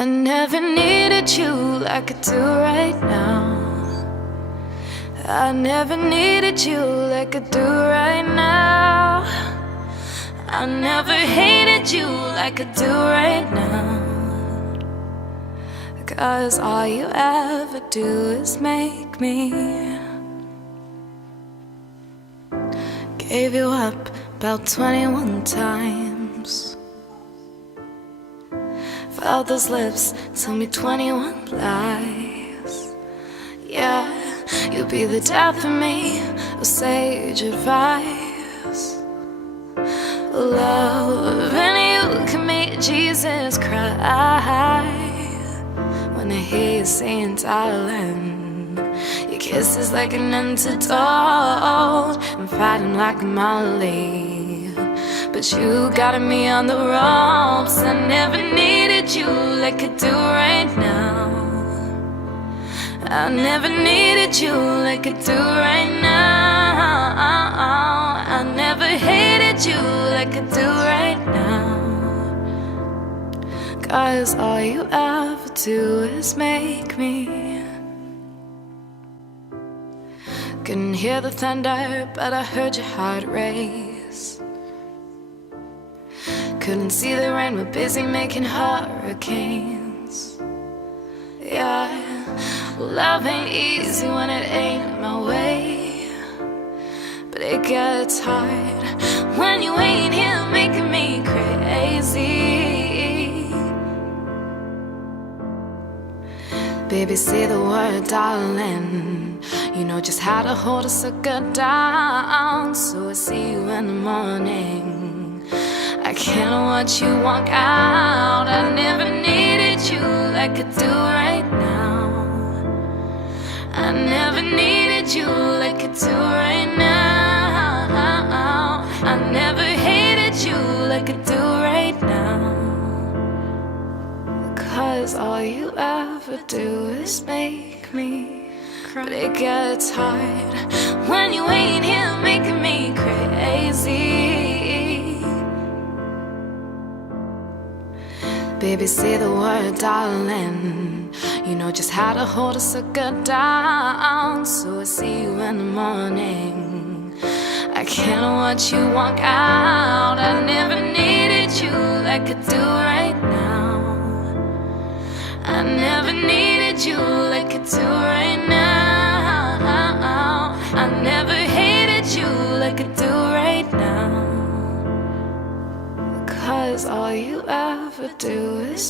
I never needed you like I do right now. I never needed you like I do right now. I never hated you like I do right now. 'Cause all you ever do is make me. Gave you up about 21 times. Felt those lips tell me 21 lies. Yeah, you'll be the death of me, or sage advice. Loving you can make Jesus cry. When I hear you saying darling, your kiss is like an antidote. I'm fighting like a Molly, but you got me on the ropes. I never needed you like I do right now. I never needed you like I do right now. I never hated you like I do right now. 'Cause all you ever do is make me. Couldn't hear the thunder, but I heard your heart race. Couldn't see the rain, we're busy making hurricanes. Yeah, love ain't easy when it ain't my way. But it gets hard when you ain't here making me crazy. Baby, say the word, darling. You know just how to hold a sucker down. So I see you in the morning. I can't watch you walk out. I never needed you like I do right now. I never needed you like I do right now. I never hated you like I do right now. 'Cause all you ever do is make me cry. But it gets hard when you ain't here making me crazy. Baby, say the word, darling. You know just how to hold a sucker down. So I see you in the morning. I can't watch you walk out. I never needed you like I do right now. I never needed you like I do right now. I never hated you like I do right now. 'Cause all you ever do is